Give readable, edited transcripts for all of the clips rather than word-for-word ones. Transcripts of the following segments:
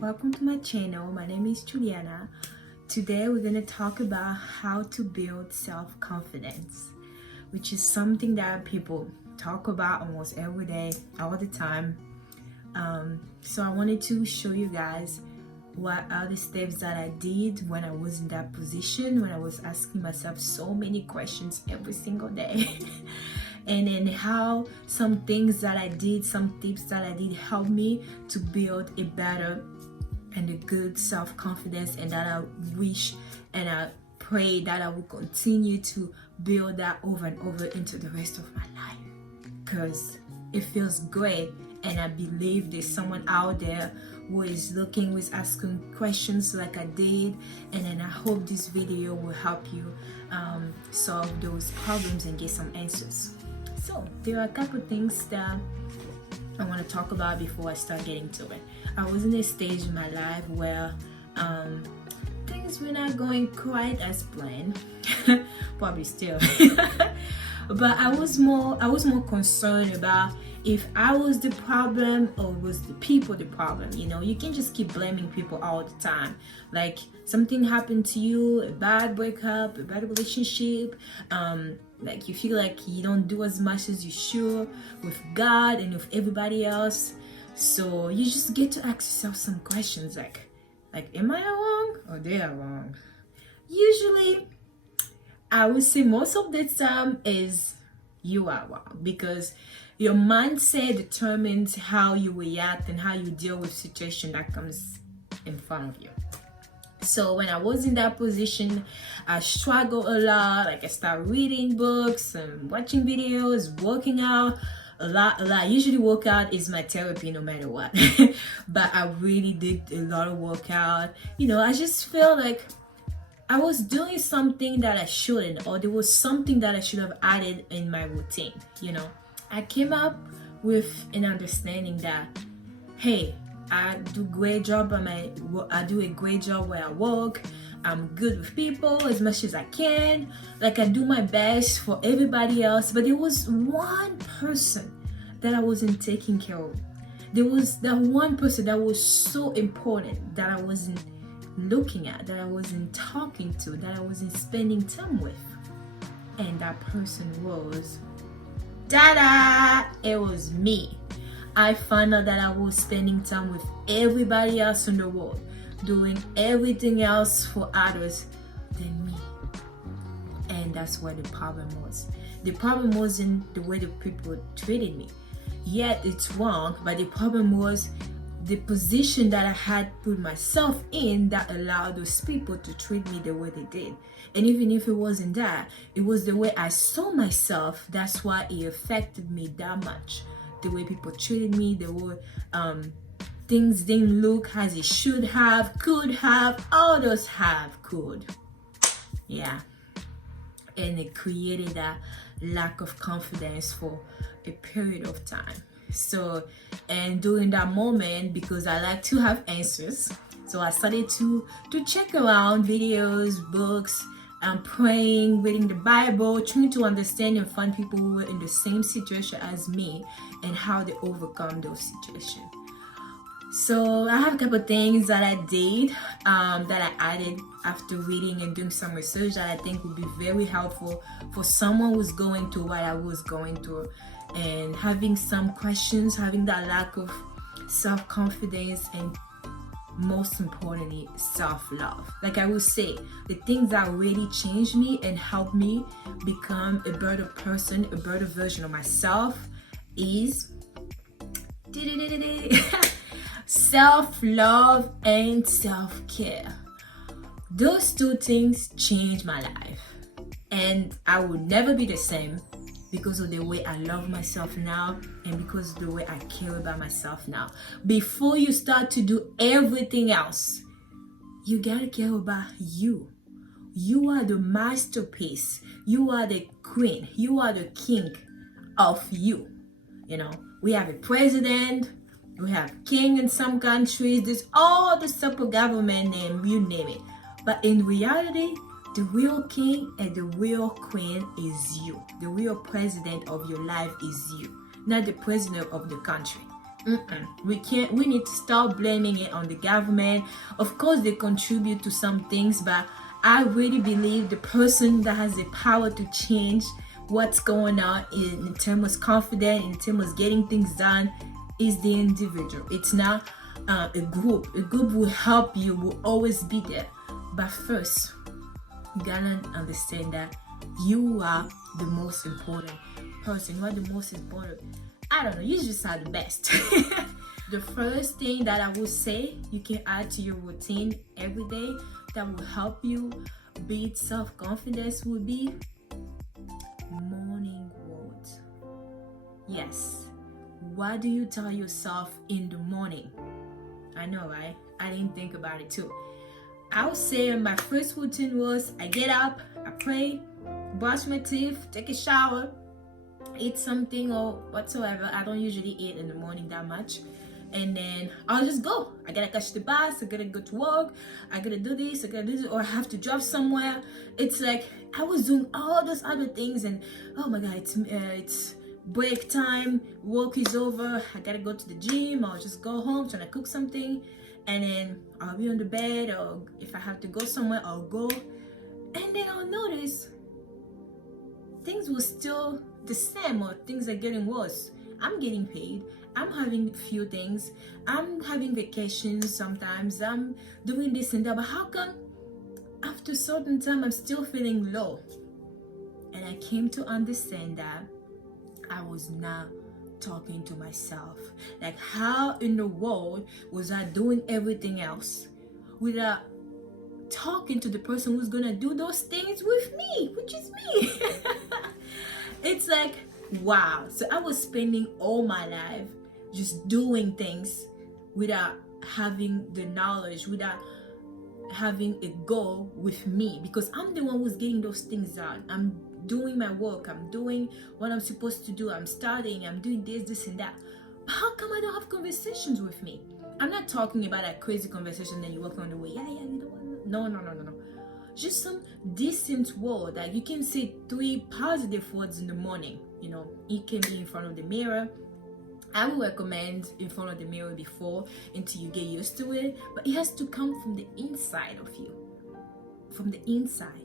welcome to my channel. My name is Juliana. Today we're going to talk about how to build self-confidence, which is something that people talk about almost every day, all the time. So I wanted to show you guys what are the steps that I did when I was in that position, when I was asking myself so many questions every single day. And then how some things that I did, some tips that I did help me to build a better and a good self-confidence, and that I wish and I pray that I will continue to build that over and over into the rest of my life, because it feels great. And I believe there's someone out there who is looking, who is asking questions like I did, and then I hope this video will help you solve those problems and get some answers. So there are a couple things that I want to talk about before I start getting to it. I was in a stage in my life where things were not going quite as planned, probably still. But I was more concerned about if I was the problem or was the people the problem. You know, you can't just keep blaming people all the time. Like something happened to you, a bad breakup, a bad relationship, like you feel like you don't do as much as you should with God and with everybody else. So you just get to ask yourself some questions like am I wrong or they are wrong? Usually I would say most of the time is you are wrong, because your mindset determines how you react and how you deal with situation that comes in front of you. So when I was in that position, I struggled a lot. Like I started reading books and watching videos, working out a lot. Usually workout is my therapy no matter what. But I really did a lot of workout. You know, I just felt like I was doing something that I shouldn't, or there was something that I should have added in my routine. You know, I came up with an understanding that, hey, I do a great job where I work. I'm good with people as much as I can. Like I do my best for everybody else. But there was one person that I wasn't taking care of. There was that one person that was so important that I wasn't looking at, that I wasn't talking to, that I wasn't spending time with. And that person was, it was me. I found out that I was spending time with everybody else in the world, doing everything else for others than me. And that's where the problem was. The problem wasn't the way the people treated me. Yet it's wrong, but the problem was the position that I had put myself in that allowed those people to treat me the way they did. And even if it wasn't that, it was the way I saw myself. That's why it affected me that much. The way people treated me, the way things didn't look as it should have, could have, all those have, could. Yeah. And it created that lack of confidence for a period of time. So, and during that moment, because I like to have answers, so I started to check around videos, books, praying, reading the Bible, trying to understand and find people who were in the same situation as me and how they overcome those situations. So I have a couple things that I did, that I added after reading and doing some research that I think would be very helpful for someone who's going through what I was going through, and having some questions, having that lack of self-confidence, and most importantly, self-love. Like I would say, the things that really changed me and helped me become a better person, a better version of myself is self-love and self-care. Those two things changed my life, and I will never be the same because of the way I love myself now and because of the way I care about myself now. Before you start to do everything else, you gotta care about you. You are the masterpiece. You are the queen. You are the king of you. You know, we have a president, we have king in some countries, there's all the separate government name, you name it. But in reality, the real king and the real queen is you. The real president of your life is you, not the president of the country. We need to start blaming it on the government. Of course they contribute to some things, but I really believe the person that has the power to change what's going on in terms of confidence, in terms of getting things done, is the individual. It's not a group. A group will help you, will always be there, but first you gotta understand that you are the most important person. You are the most important. I don't know, you just are the best. The first thing that I would say you can add to your routine every day that will help you build self-confidence would be morning words. Yes. What do you tell yourself in the morning? I know, right? I didn't think about it too. I would say my first routine was I get up, I pray, brush my teeth, take a shower, eat something or whatsoever. I don't usually eat in the morning that much. And then I'll just go. I gotta catch the bus, I gotta go to work, I gotta do this, I gotta do this, or I have to drive somewhere. It's like I was doing all those other things, and oh my god, it's break time, work is over, I gotta go to the gym, I'll just go home, trying to cook something, and then I'll be on the bed, or if I have to go somewhere, I'll go. And then I'll notice things were still the same, or things are getting worse. I'm getting paid, I'm having few things, I'm having vacations sometimes, I'm doing this and that, but how come after a certain time I'm still feeling low? And I came to understand that I was not talking to myself. Like, how in the world was I doing everything else without talking to the person who's gonna do those things with me, which is me? It's like, wow. So I was spending all my life just doing things without having the knowledge, without having a goal with me, because I'm the one who's getting those things done. I'm doing my work, I'm doing what I'm supposed to do, I'm studying, I'm doing this and that. But how come I don't have conversations with me? I'm not talking about that crazy conversation that you walk on the way, yeah, you know what? No. Just some decent word. Like, you can say 3 positive words in the morning. You know, it can be in front of the mirror. I would recommend in front of the mirror before, until you get used to it. But it has to come from the inside of you. From the inside.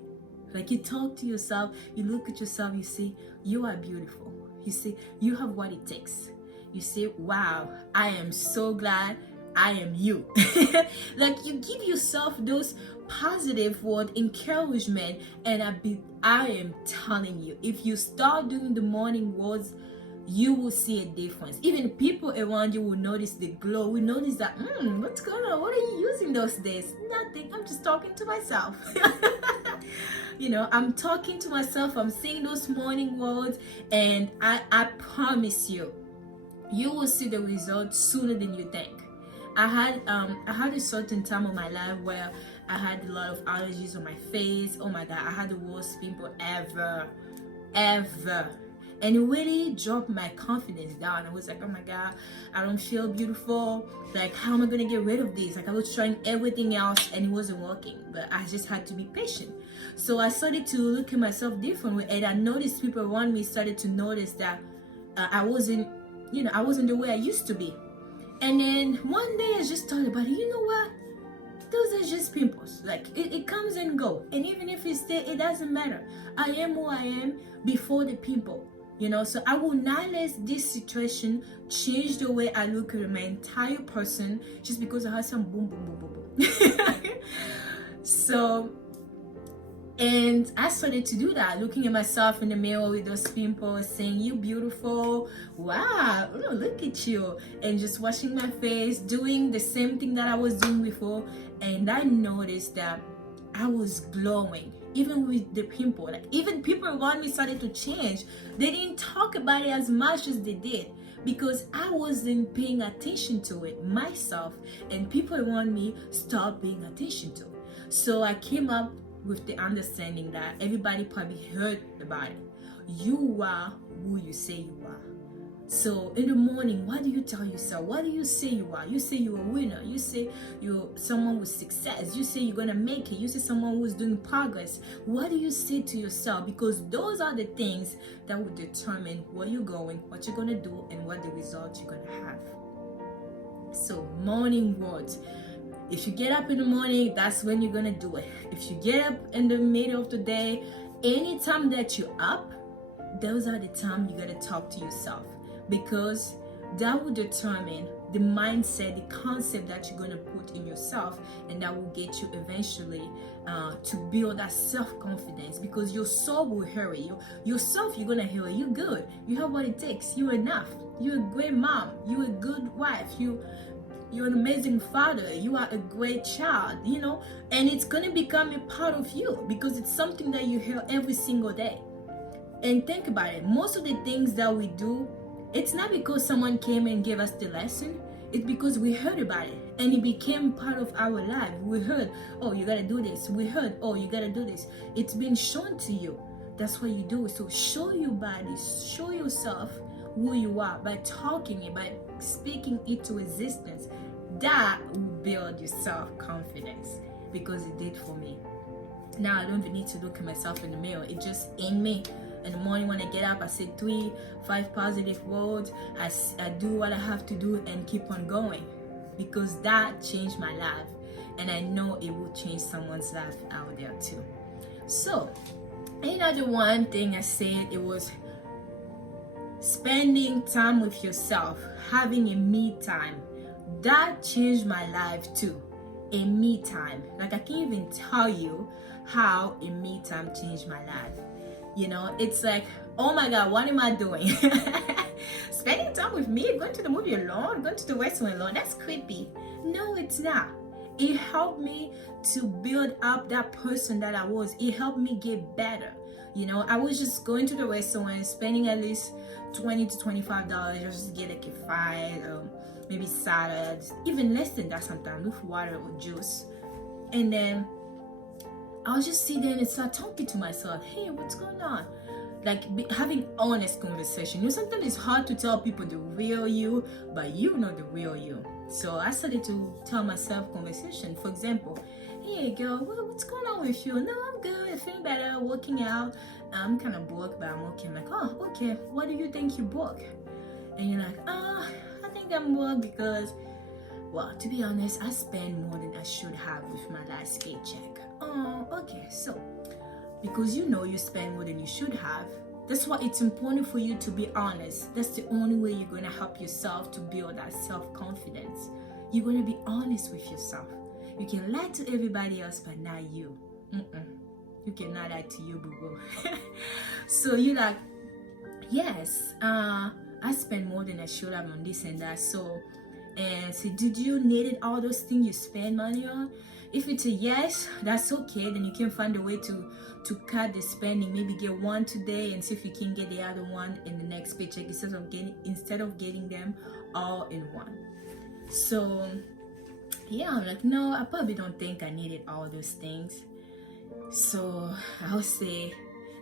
Like, you talk to yourself, you look at yourself, you say, you are beautiful. You say, you have what it takes. You say, wow, I am so glad I am you. Like, you give yourself those positive word encouragement, and I am telling you, if you start doing the morning words, you will see a difference. Even people around you will notice the glow, will notice that, what's going on? What are you using those days? Nothing, I'm just talking to myself. You know, I'm talking to myself, I'm saying those morning words, and I promise you, you will see the results sooner than you think. I had a certain time of my life where I had a lot of allergies on my face. Oh my god, I had the worst pimple ever. And it really dropped my confidence down. I was like, oh my god, I don't feel beautiful. Like, how am I gonna get rid of this? Like, I was trying everything else and it wasn't working, but I just had to be patient. So I started to look at myself differently, and I noticed people around me started to notice that I wasn't the way I used to be. And then one day I just thought about it. You know what? Those are just pimples. Like, it comes and go. And even if it's there, it doesn't matter. I am who I am before the pimple. You know, so I will not let this situation change the way I look at my entire person just because I had some boom. So, and I started to do that, looking at myself in the mirror with those pimples, saying, you beautiful, wow, oh, look at you, and just washing my face, doing the same thing that I was doing before. And I noticed that I was glowing, even with the pimple. Like, even people around me started to change. They didn't talk about it as much as they did, because I wasn't paying attention to it myself, and people around me stopped paying attention to it. So I came up with the understanding that everybody probably heard about it. You are who you say you are. So in the morning, what do you tell yourself? What do you say you are? You say you're a winner. You say you're someone with success. You say you're gonna make it. You say someone who's doing progress. What do you say to yourself? Because those are the things that will determine where you're going, what you're gonna do, and what the results you're gonna have. So morning words. If you get up in the morning, that's when you're gonna do it. If you get up in the middle of the day, anytime that you're up, those are the time you gotta talk to yourself, because that will determine the mindset, the concept that you're gonna put in yourself, and that will get you eventually to build that self-confidence, because your soul will hear you. Yourself, you're gonna hear you good. You have what it takes. You're enough. You're a great mom. You're a good wife. You're an amazing father. You are a great child, and it's gonna become a part of you because it's something that you hear every single day. And think about it. Most of the things that we do, it's not because someone came and gave us the lesson. It's because we heard about it and it became part of our life. We heard, oh, you gotta do this. We heard, oh, you gotta do this. It's been shown to you. That's why you do it. So show your body, show yourself who you are by talking it, by speaking it to existence. That will build your self-confidence, because it did for me. Now I don't even need to look at myself in the mirror. It just in me. In the morning when I get up, I say 3-5 positive words. I do what I have to do and keep on going, because that changed my life, and I know it will change someone's life out there too. So another one thing I said, it was spending time with yourself, having a me time. That changed my life too. A me time. Like, I can't even tell you how a me time changed my life. It's like, oh my God, what am I doing? Spending time with me, going to the movie alone, going to the restaurant alone, that's creepy. No, it's not. It helped me to build up that person that I was. It helped me get better. I was just going to the restaurant, spending at least $20 to $25 just to get like a fry, maybe salads, even less than that sometimes, with water or juice. And then I'll just sit there and start talking to myself. Hey, what's going on? Like, having honest conversation. Sometimes it's hard to tell people the real you, but you know the real you. So I started to tell myself conversation. For example, hey girl, what's going on with you? No, I'm good, feeling better, working out. I'm kind of broke, but I'm okay. I'm like, oh, okay, what do you think you broke? And you're like, I think I'm broke because, well, to be honest, I spend more than I should have with my last paycheck. Oh, okay. So, because you spend more than you should have, that's why it's important for you to be honest. That's the only way you're going to help yourself to build that self-confidence. You're going to be honest with yourself. You can lie to everybody else, but not you. You cannot lie to you, boo-boo. So you're like, yes, I spend more than I should have on this and that. So, and so did you need all those things you spend money on? If it's a yes, that's okay. Then you can find a way to cut the spending. Maybe get one today and see if you can get the other one in the next paycheck instead of getting them all in one. So yeah, I'm like, no, I probably don't think I needed all those things. So I'll say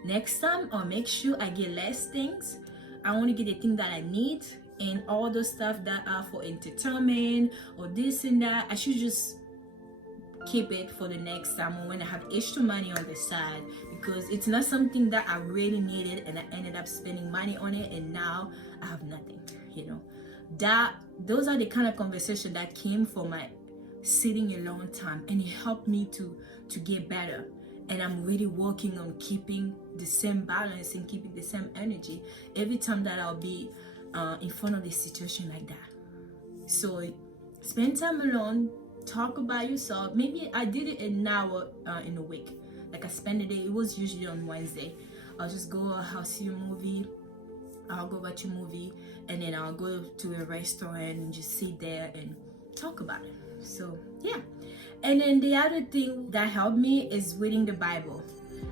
next time I'll make sure I get less things. I only get the thing that I need, and all those stuff that are for entertainment or this and that, I should just keep it for the next time or when I have extra money on the side, because it's not something that I really needed and I ended up spending money on it and now I have nothing. Those are the kind of conversation that came from my sitting a long time, and it helped me to get better. And I'm really working on keeping the same balance and keeping the same energy every time that I'll be in front of a situation like that. So spend time alone, talk about yourself. Maybe I did it an hour in a week. Like, I spend a day, it was usually on Wednesday. I'll just go, I'll see a movie, I'll go watch a movie, and then I'll go to a restaurant and just sit there and talk about it. So yeah. And then the other thing that helped me is reading the Bible.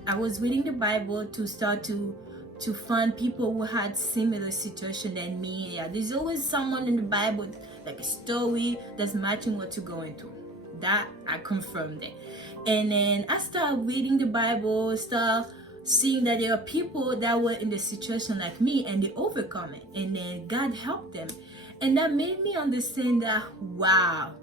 I was reading the Bible to start to find people who had similar situation than me. Yeah, there's always someone in the Bible, like a story that's matching what you're going through. That I confirmed it. And then I started reading the Bible, start seeing that there are people that were in the situation like me and they overcome it. And then God helped them. And that made me understand that, wow,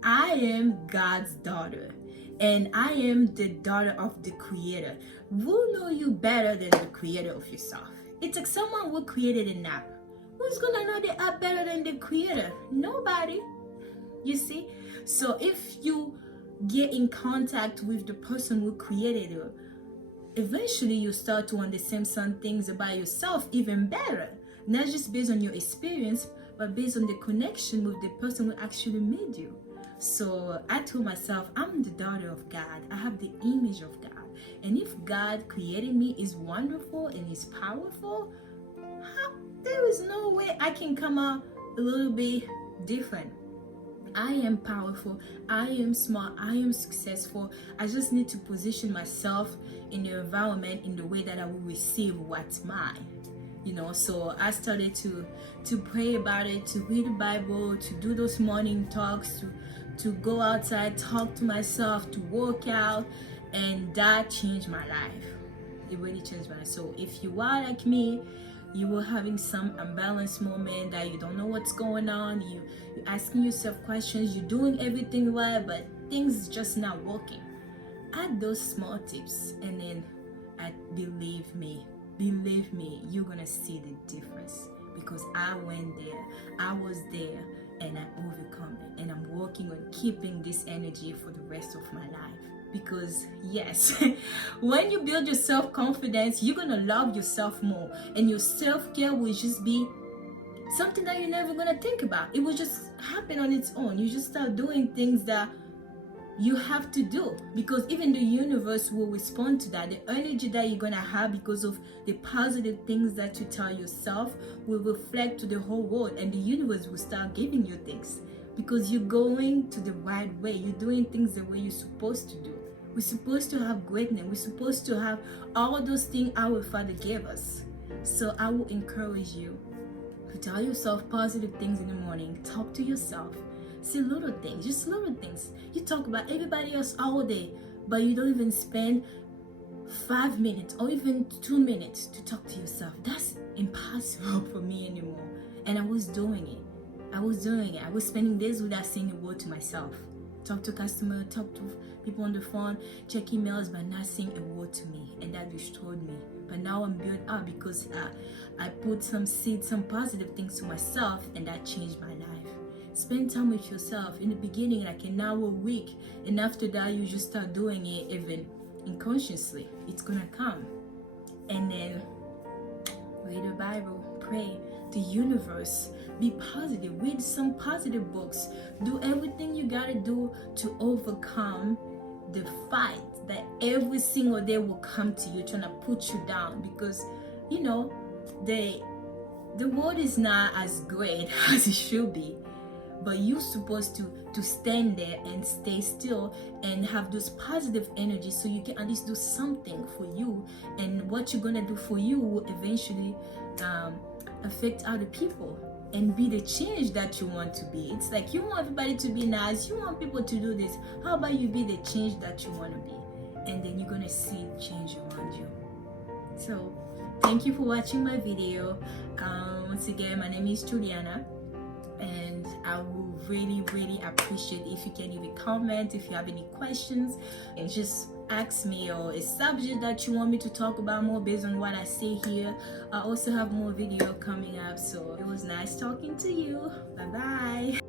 I am God's daughter, and I am the daughter of the Creator. Who know you better than the Creator of yourself? It's like someone who created an app. Who's gonna know the app better than the Creator? Nobody. You see? So if you get in contact with the person who created you, eventually you start to understand some things about yourself even better, not just based on your experience, but based on the connection with the person who actually made you. So I told myself, I'm the daughter of God. I have the image of God. And if God created me is wonderful and is powerful, there is no way I can come out a little bit different. I am powerful, I am smart, I am successful. I just need to position myself in the environment in the way that I will receive what's mine. So I started to pray about it, to read the Bible, to do those morning talks, to go outside, talk to myself, to work out, and that changed my life. It really changed my life. So if you are like me, you were having some unbalanced moment that you don't know what's going on, you're asking yourself questions, you're doing everything right, but things just not working. Add those small tips, and then believe me, you're gonna see the difference, because I went there, I was there, and I overcome it, and I'm working on keeping this energy for the rest of my life. Because yes, when you build your self-confidence, you're gonna love yourself more, and your self-care will just be something that you're never gonna think about. It will just happen on its own. You just start doing things that you have to do, because even the universe will respond to that. The energy that you're gonna have because of the positive things that you tell yourself will reflect to the whole world, and the universe will start giving you things, because you're going to the right way. You're doing things the way you're supposed to do. We're supposed to have greatness. We're supposed to have all those things our Father gave us. So I will encourage you to tell yourself positive things in the morning. Talk to yourself. See little things, just little things. You talk about everybody else all day, but you don't even spend 5 minutes or even 2 minutes to talk to yourself. That's impossible for me anymore. And I was doing it. I was spending days without saying a word to myself. Talk to customer, talk to people on the phone, check emails, but not saying a word to me. And that destroyed me. But now I'm built up because I put some seeds, some positive things to myself, and that changed my life. Spend time with yourself. In the beginning, like an hour a week, and after that, you just start doing it even unconsciously. It's gonna come. And then read the Bible, pray, the universe, be positive, read some positive books, do everything you gotta do to overcome the fight that every single day will come to you trying to put you down, because the world is not as great as it should be, but you're supposed to stand there and stay still and have those positive energy, so you can at least do something for you, and what you're gonna do for you will eventually affect other people and be the change that you want to be. It's like you want everybody to be nice, you want people to do this. How about you be the change that you want to be, and then you're gonna see change around you. So thank you for watching my video. Once again, my name is Juliana, and I will really appreciate if you can leave a comment, if you have any questions, and just ask me, or a subject that you want me to talk about more based on what I say here. I also have more video coming up. So it was nice talking to you. Bye bye.